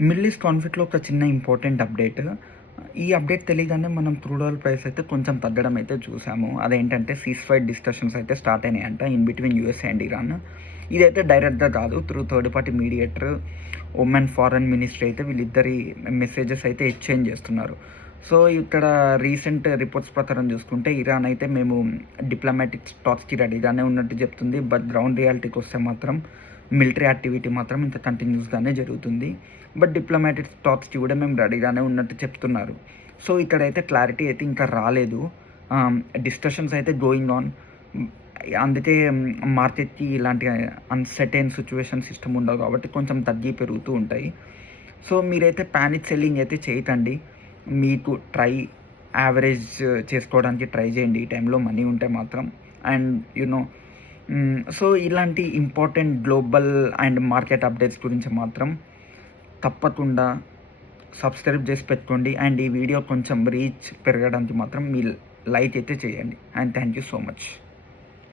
Middle east కాన్ఫ్లిక్ట్‌లో ఒక చిన్న important update. ఈ అప్డేట్ తెలియగానే మనం క్రూడ్ ఆయిల్ ప్రైస్ అయితే కొంచెం తగ్గడం అయితే చూసాము. అదేంటంటే సీజ్‌ఫైర్ డిస్కషన్స్ అయితే స్టార్ట్ అయినాయంట in between USA and Iran. ఇదైతే డైరెక్ట్‌గా కాదు, through third party mediator, Oman foreign ministry అయితే వీళ్ళిద్దరి మెసేజెస్ అయితే ఎక్స్‌చేంజ్ చేస్తున్నారు. సో, ఇక్కడ రీసెంట్ రిపోర్ట్స్ ప్రకారం చూసుకుంటే ఇరాన్ అయితే మేము డిప్లొమాటిక్ టాక్స్‌కి రెడీగానే ఉన్నట్టు చెప్తుంది. బట్ గ్రౌండ్ రియాలిటీకొస్తే మాత్రం మిలిటరీ యాక్టివిటీ మాత్రం ఇంకా కంటిన్యూస్‌గానే జరుగుతుంది. బట్ డిప్లొమాటిక్ టాక్స్‌కి కూడా మేము రెడీగానే ఉన్నట్టు చెప్తున్నారు. సో, ఇక్కడైతే క్లారిటీ అయితే ఇంకా రాలేదు. డిస్కషన్స్ అయితే గోయింగ్ ఆన్. అందుకే మార్కెట్‌కి ఇలాంటి అన్‌సర్టెయిన్ సిట్యుయేషన్ సిస్టమ్ ఉండవు కాబట్టి కొంచెం తగ్గి పెరుగుతూ ఉంటాయి. సో, మీరైతే పానిక్ సెల్లింగ్ అయితే చేయకండి. మీకు యావరేజ్ చేసుకోవడానికి ట్రై చేయండి ఈ టైంలో మనీ ఉంటే మాత్రం. అండ్ సో, ఇలాంటి important global and market updates గురించి మాత్రం తప్పకుండా సబ్స్క్రైబ్ చేసి పెట్టుకోండి. అండ్ ఈ వీడియో కొంచెం రీచ్ పెరగడానికి మాత్రం మీ లైక్ అయితే చేయండి. And thank you so much.